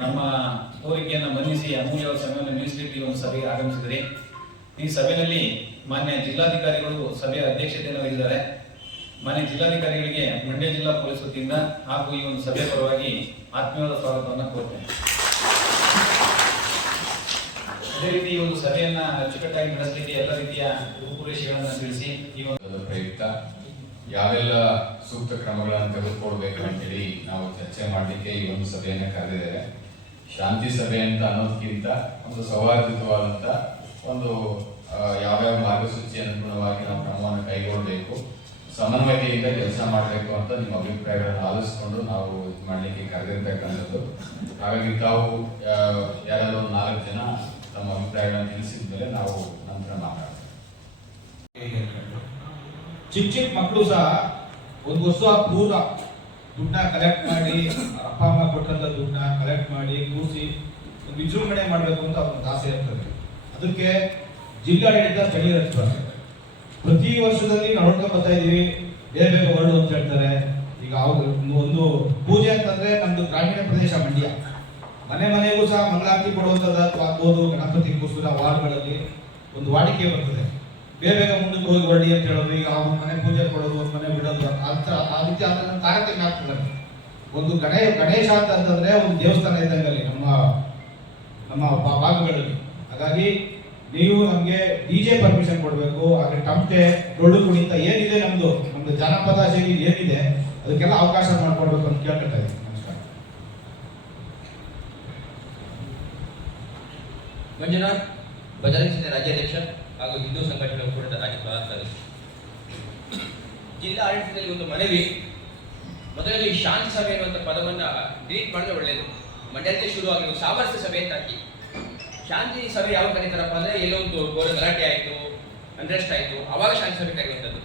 ನಮ್ಮ ಕೋರಿಕೆಯನ್ನು ಮನ್ನಿಸಿ ಅಮೂಲ್ಯವಾದ ಸಮಯವನ್ನು ಮೀಸಲಿಟ್ಟು ಒಂದು ಸಭೆಗೆ ಆಗಮಿಸಿದರೆ ಈ ಸಭೆಯಲ್ಲಿ ಮಾನ್ಯ ಜಿಲ್ಲಾಧಿಕಾರಿಗಳು ಸಭೆಯ ಅಧ್ಯಕ್ಷತೆಯನ್ನು ವಹಿಸಿದ್ದಾರೆ. ಮಾನ್ಯ ಜಿಲ್ಲಾಧಿಕಾರಿಗಳಿಗೆ ಮಂಡ್ಯ ಜಿಲ್ಲಾ ಪೊಲೀಸ್ ವತಿಯಿಂದ ಹಾಗೂ ಈ ಒಂದು ಸಭೆಯ ಪರವಾಗಿ ಆತ್ಮೀಯವಾದ ಸ್ವಾಗತವನ್ನು ಕೋರ್ತೇನೆ. ಅದೇ ರೀತಿ ಈ ಒಂದು ಸಭೆಯನ್ನ ಅಚ್ಚುಕಟ್ಟಾಗಿ ನಡೆಸಲಿಕ್ಕೆ ಎಲ್ಲ ರೀತಿಯ ರೂಪುರೇಷೆಗಳನ್ನು ತಿಳಿಸಿ ಈ ಒಂದು ಪ್ರಯುಕ್ತ ಯಾವೆಲ್ಲ ಸೂಕ್ತ ಕ್ರಮಗಳನ್ನು ತೆಗೆದುಕೊಳ್ಬೇಕು ಅಂತೇಳಿ ನಾವು ಚರ್ಚೆ ಮಾಡಲಿಕ್ಕೆ ಈ ಒಂದು ಸಭೆಯನ್ನು ಕರೆದಿದ್ದೇವೆ. ಶಾಂತಿ ಸಭೆ ಅಂತ ಅನ್ನೋದಕ್ಕಿಂತ ಒಂದು ಸೌಹಾರ್ದಯುತವಾದಂತ ಒಂದು ಯಾವ್ಯಾವ ಮಾರ್ಗಸೂಚಿ ಅನುಗುಣವಾಗಿ ನಾವು ಕ್ರಮವನ್ನು ಕೈಗೊಳ್ಳಬೇಕು, ಸಮನ್ವಯತೆಯಿಂದ ಕೆಲಸ ಮಾಡಬೇಕು ಅಂತ ನಿಮ್ಮ ಅಭಿಪ್ರಾಯಗಳನ್ನು ಆಲಿಸಿಕೊಂಡು ನಾವು ಇದು ಮಾಡಲಿಕ್ಕೆ ಕರೆದಿರ್ತಕ್ಕಂಥದ್ದು. ಹಾಗಾಗಿ ತಾವು ಯಾರಾದರೂ 4 ಜನ ತಮ್ಮ ಅಭಿಪ್ರಾಯಗಳನ್ನು ತಿಳಿಸಿದ ಮೇಲೆ ನಾವು ನಂತರ ಮಾತಾಡ್ತೇವೆ. ಚಿಕ್ಕ ಮಕ್ಕಳು ಸಹ ಒಂದು ವರ್ಷ ಪೂರ್ವ ದುಡ್ಡನ್ನ ಕಲೆಕ್ಟ್ ಮಾಡಿ ಅಪ್ಪ ಅಮ್ಮ ಕೊಟ್ಟಂತ ದುಡ್ಡನ್ನ ಕಲೆಕ್ಟ್ ಮಾಡಿ ಕೂರಿಸಿ ವಿಜೃಂಭಣೆ ಮಾಡಬೇಕು ಅಂತ ಒಂದು ಆಸೆ ಇರ್ತದೆ. ಅದಕ್ಕೆ ಜಿಲ್ಲಾಡಳಿತ ಚಳಿ ರಚಿಸಬೇಕು. ಪ್ರತಿ ವರ್ಷದಲ್ಲಿ ನೋಡ್ಕೊಂಡು ಬರ್ತಾ ಇದೀವಿ, ಬೇರೆ ಬೇರೆ ವರ್ಡ್ ಅಂತ ಹೇಳ್ತಾರೆ. ಈಗ ಒಂದು ಪೂಜೆ ಅಂತಂದ್ರೆ ನಮ್ದು ಗ್ರಾಮೀಣ ಪ್ರದೇಶ ಮಂಡ್ಯ, ಮನೆ ಮನೆಗೂ ಸಹ ಮಂಗಳಾರತಿ ಕೊಡುವಂಥದ್ದು ಆಗ್ಬೋದು. ಗಣಪತಿ ಕೂರಿಸಿದ ವಾರ್ಡ್ಗಳಲ್ಲಿ ಒಂದು ವಾಡಿಕೆ ಬರ್ತದೆ. ಬೇಗ ಮುಂದಕ್ಕೆ ಹೋಗಿ ಹೊರಡಿ ಅಂತ ಹೇಳೋದು, ಈಗ ಅವ್ರ ಮನೆ ಪೂಜೆ ಕೊಡೋದು, ಒಂದು ಮನೆ ಬಿಡೋದು, ಆ ರೀತಿ ತಾರತಮ್ಯ ಆಗ್ತದೆ. ಒಂದು ಗಣೇಶ ಅಂತಂದ್ರೆ ಒಂದು ದೇವಸ್ಥಾನ ಇದ್ದಂಗಲ್ಲಿ ನಮ್ಮ ಭಾಗಗಳಲ್ಲಿ. ಹಾಗಾಗಿ ನೀವು ನಮ್ಗೆ ಡಿಜೆ ಪರ್ಮಿಷನ್ ಕೊಡಬೇಕು. ಹಾಗೆ ಟಮಟೆ, ಡೊಳ್ಳು ಕುಣಿತ ಏನಿದೆ ನಮ್ದು ಜಾನಪದ ಶೈಲಿ ಏನಿದೆ ಅದಕ್ಕೆಲ್ಲ ಅವಕಾಶ ಮಾಡ್ಕೊಡ್ಬೇಕು ಅಂತ ಕೇಳ್ಕೊತಾ ಇದ್ದೀನಿ. ನಮಸ್ಕಾರ. ಮಂಜುನಾಥ್, ಬಜರಂಗ ಸೇನೆ ರಾಜ್ಯಾಧ್ಯಕ್ಷ ಹಾಗೂ ಹಿಂದೂ ಸಂಘಟನೆ ಒಕ್ಕೂಟದ ರಾಜ್ಯ ಪದಾಧಿಕಾರಿ. ಜಿಲ್ಲಾ ಆಡಳಿತದಲ್ಲಿ ಒಂದು ಮನವಿ. ಮೊದಲು ಈ ಶಾಂತಿ ಸಭೆ ಎನ್ನುವಂಥ ಪದವನ್ನ ಡಿಲೀಟ್ ಮಾಡಿದ್ರೆ ಒಳ್ಳೆಯದು. ಮಂಡ್ಯಕ್ಕೆ ಶುರು ಆಗಿರೋ ಸಾಮರಸ್ಯ ಸಭೆ ಅಂತ ಹಾಕಿ ಶಾಂತಿ ಸಭೆ ಯಾವ ಕರೀತಾರಪ್ಪ ಅಂದ್ರೆ ಎಲ್ಲೋ ಒಂದು ಗಲಾಟೆ ಆಯಿತು, ಅನ್ರೆಸ್ಟ್ ಆಯಿತು, ಅವಾಗ ಶಾಂತಿ ಸಭೆ ಕರೆಯುವಂಥದ್ದು.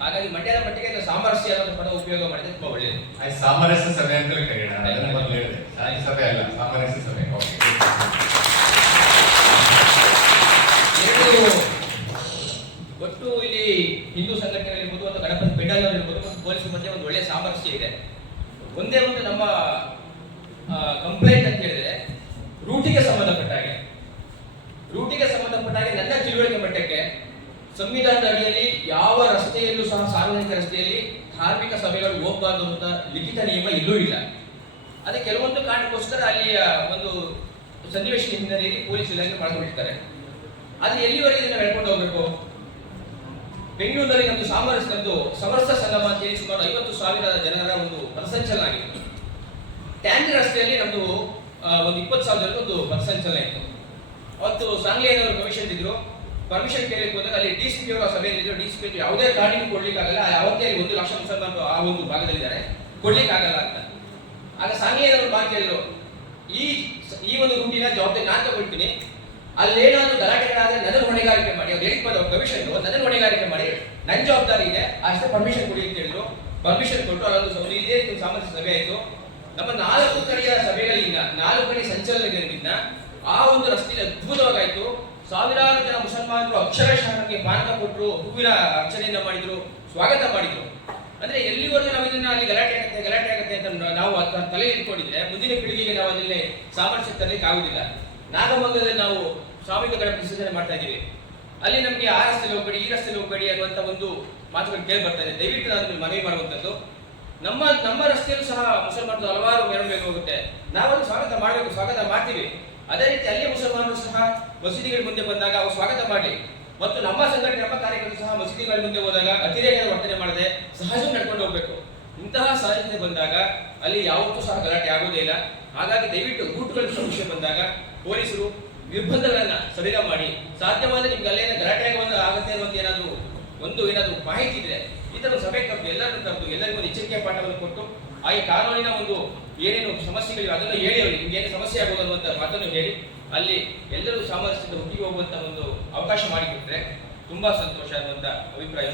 ಹಾಗಾಗಿ ಮಂಡ್ಯದ ಮಟ್ಟಿಗೆ ಸಾಮರಸ್ಯ ಅನ್ನೋ ಪದ ಉಪಯೋಗ ಮಾಡಿದ್ರೆ ತುಂಬಾ ಒಳ್ಳೆಯದು. ಸಾಮರಸ್ಯ ಸಭೆ ಅಂತಲೇ ಕರೆಯೋಣ, ಶಾಂತಿ ಸಭೆ ಅಲ್ಲ, ಸಾಮರಸ್ಯ ಸಭೆ. ಒಟ್ಟು ಇಲ್ಲಿ ಹಿಂದೂ ಸಂಘಟನೆ ಇರ್ಬೋದು ಅಥವಾ ಗಣಪತಿ ಪೆಂಡಲ್ ಇರ್ಬೋದು ಮತ್ತು ಪೊಲೀಸರ ಮಧ್ಯೆ ಒಂದು ಒಳ್ಳೆಯ ಸಾಮರಸ್ಯ ಇದೆ. ಒಂದೇ ಒಂದು ನಮ್ಮ ಕಂಪ್ಲೇಂಟ್ ಅಂತ ಹೇಳಿದ್ರೆ ರೂಟಿಗೆ ಸಂಬಂಧಪಟ್ಟಾಗೆ ನನ್ನ ತಿಳುವಳಿಕೆ ಮಟ್ಟಕ್ಕೆ ಸಂವಿಧಾನದ ಅಡಿಯಲ್ಲಿ ಯಾವ ರಸ್ತೆಯಲ್ಲೂ ಸಹ ಸಾರ್ವಜನಿಕ ರಸ್ತೆಯಲ್ಲಿ ಧಾರ್ಮಿಕ ಸಭೆಗಳು ಹೋಗಬಾರದು ಅಂತ ಲಿಖಿತ ನಿಯಮ ಇಲ್ಲೂ ಇಲ್ಲ. ಅದಕ್ಕೆ ಕೆಲವೊಂದು ಕಾರಣಕ್ಕೋಸ್ಕರ ಅಲ್ಲಿಯ ಒಂದು ಸನ್ನಿವೇಶ ಹಿನ್ನೆಲೆಯಲ್ಲಿ ಪೊಲೀಸ್ ಇಲಾಖೆ ಮಾಡ್ಕೊಂಡಿರ್ತಾರೆ. ಆದ್ರೆ ಎಲ್ಲಿವರೆಗೆ ನಾವು ಹೇಳ್ಕೊಂಡು ಹೋಗ್ಬೇಕು? ಬೆಂಗಳೂರಿನಲ್ಲಿ ನಮ್ದು ಸಮರಸ ಸಂಗಮ ಅಂತ ಹೇಳಿ ಸುಮಾರು 50,000 ಜನರ ಒಂದು ಪಥಸಂಚಲನ ಆಗಿತ್ತು. ಟ್ಯಾಂಕ್ ರಸ್ತೆಯಲ್ಲಿ ನಮ್ದು ಒಂದು 20,000 ಜನರ ಒಂದು ಪಥಸಂಚಲನ ಇತ್ತು. ಅವತ್ತು ಸಾಂಗ್ಲಿಯವರು ಕಮಿಷನ್ ಇದ್ರು. ಪರ್ಮಿಷನ್ ಕೇಳಲಿಕ್ಕೆ ಹೋದಾಗ ಅಲ್ಲಿ ಡಿಸಿಪಿ ಅವರ ಸಭೆಯಲ್ಲಿದ್ರು. ಡಿಸಿಪಿ ಯಾವುದೇ ಕಾರಣಕ್ಕೂ ಕೊಡ್ಲಿಕ್ಕಾಗಲ್ಲ, ಯಾವತ್ತೇ 1 ಲಕ್ಷ ಮುಸಲ್ಮಾನರು ಆ ಒಂದು ಭಾಗದಲ್ಲಿದ್ದಾರೆ, ಕೊಡ್ಲಿಕ್ಕಾಗಲ್ಲ ಅಂತ. ಆಗ ಸಾಂಗ್ಲಿಯವರು ಮಾತು ಹೇಳಿದ್ರು, ಈ ಒಂದು ರೂಟಿನ ಜವಾಬ್ದಾರಿ ನಾನು ತಗೊಳ್ತೀನಿ, ಅಲ್ಲೇನಾದ್ರೂ ಗಲಾಟೆಗಳಾದ್ರೆ ನನ್ನ ಹೊಣೆಗಾರಿಕೆ ಮಾಡಿ, ಅವ್ರು ಹೇಳಿದ ಕಮಿಷನ್ ನನ್ನ ಹೊಣೆಗಾರಿಕೆ ಮಾಡಿ, ನನ್ನ ಜವಾಬ್ದಾರಿ ಇದೆ, ಅಷ್ಟೇ ಪರ್ಮಿಷನ್ ಕೊಡಿ ಅಂತ ಹೇಳಿದ್ರು. ಪರ್ಮಿಷನ್ ಕೊಟ್ಟು ಅಲ್ಲೊಂದು ಇದೇ ಸಾಮರಸ್ಯ ಸಭೆ ಆಯಿತು. ನಮ್ಮ 4 ಕಡೆಯ ಸಭೆಗಳಿಂದ 4 ಕಡೆ ಸಂಚಲನಗಳಿಂದ ಆ ಒಂದು ರಸ್ತೆಯಲ್ಲಿ ಅದ್ಭುತವಾಗಾಯ್ತು. ಸಾವಿರಾರು ಜನ ಮುಸಲ್ಮಾನರು ಅಕ್ಷರಶಃ ಪಾನಕ ಕೊಟ್ಟರು, ಹೂವಿನ ಅರ್ಚನೆಯನ್ನ ಮಾಡಿದ್ರು, ಸ್ವಾಗತ ಮಾಡಿದ್ರು. ಅಂದ್ರೆ ಎಲ್ಲಿವರೆಗೂ ನಾವು ಇದನ್ನ ಅಲ್ಲಿ ಗಲಾಟೆ ಆಗುತ್ತೆ ಅಂತ ನಾವು ತಲೆ ಇಟ್ಕೊಂಡಿದ್ರೆ ಮುಂದಿನ ಪೀಳಿಗೆಗೆ ನಾವು ಅದರಲ್ಲಿ ಸಾಮರಸ್ಯ ತರಲಿಕ್ಕೆ ಆಗುದಿಲ್ಲ. ನಾಗಮಂಗಲದಲ್ಲಿ ನಾವು ಸಾಮೂಹಿಕ ಗಣಪತಿ ವಿಸರ್ಜನೆ ಮಾಡ್ತಾ ಇದ್ದೀವಿ. ಅಲ್ಲಿ ನಮಗೆ ಆ ರಸ್ತೆಯಲ್ಲಿ ಹೋಗಬೇಡಿ, ಈ ರಸ್ತೆಯಲ್ಲಿ ಹೋಗಬೇಡಿ ಅನ್ನುವಂತ ಒಂದು ಮಾತುಗಳು ಕೇಳಿ ಬರ್ತಾ ಇದೆ. ದಯವಿಟ್ಟು ನಾನು ಮನವಿ ಮಾಡುವಂಥದ್ದು, ನಮ್ಮ ರಸ್ತೆಯಲ್ಲೂ ಸಹ ಮುಸಲ್ಮಾನರು ಹಲವಾರು ಮೆರವಣಿಗೆ ಹೋಗುತ್ತೆ, ನಾವಲ್ಲಿ ಸ್ವಾಗತ ಮಾಡಬೇಕು, ಸ್ವಾಗತ ಮಾಡ್ತೀವಿ. ಅದೇ ರೀತಿ ಅಲ್ಲಿಯ ಮುಸಲ್ಮಾನರು ಸಹ ಮಸೀದಿಗಳ ಮುಂದೆ ಬಂದಾಗ ಅವರು ಸ್ವಾಗತ ಮಾಡಲಿ. ಮತ್ತು ನಮ್ಮ ಸಂಘಟನೆ, ನಮ್ಮ ಕಾರ್ಯಕರ್ತರು ಸಹ ಮಸೀದಿಗಳ ಮುಂದೆ ಹೋದಾಗ ಅತಿರೇಕದ ವರ್ತನೆ ಮಾಡದೆ ಸಹಜ ನಡ್ಕೊಂಡು ಹೋಗ್ಬೇಕು. ಇಂತಹ ಸಹಜತೆ ಬಂದಾಗ ಅಲ್ಲಿ ಯಾವತ್ತೂ ಸಹ ಗಲಾಟೆ ಆಗೋದೇ ಇಲ್ಲ. ಹಾಗಾಗಿ ದಯವಿಟ್ಟು ರೂಟ್ಗಳ ಸಮಸ್ಯೆ ಬಂದಾಗ ಪೊಲೀಸರು ನಿರ್ಬಂಧಗಳನ್ನ ಸಡಿಲ ಮಾಡಿ, ಸಾಧ್ಯವಾದ್ರೆ ನಿಮ್ಗೆ ಅಲ್ಲೇನ ಗಲಾಟೆ ಆಗುತ್ತೆ ಅನ್ನೋದು ಏನಾದ್ರು ಮಾಹಿತಿ ಇದ್ರೆ ಈ ತರ ಸಭೆ ಕರೆದು ಎಲ್ಲರಿಗೂ ಒಂದು ಎಚ್ಚರಿಕೆ ಪಾಠವನ್ನು ಕೊಟ್ಟು ಹಾಗೆ ಕಾನೂನಿನ ಒಂದು ಏನೇನು ಸಮಸ್ಯೆಗಳಿವೆ ಅದನ್ನು ಹೇಳಿ, ನಿಮ್ಗೆ ಏನು ಸಮಸ್ಯೆ ಆಗೋದು ಅನ್ನುವಂಥ ಮಾತನ್ನು ಹೇಳಿ ಅಲ್ಲಿ ಎಲ್ಲರೂ ಸಾಮರಸ್ಯದಿಂದ ಒಟ್ಟಿಗೆ ಹೋಗುವಂತ ಒಂದು ಅವಕಾಶ ಮಾಡಿಕೊಟ್ರೆ ತುಂಬಾ ಸಂತೋಷ ಅನ್ನುವಂಥ ಅಭಿಪ್ರಾಯ.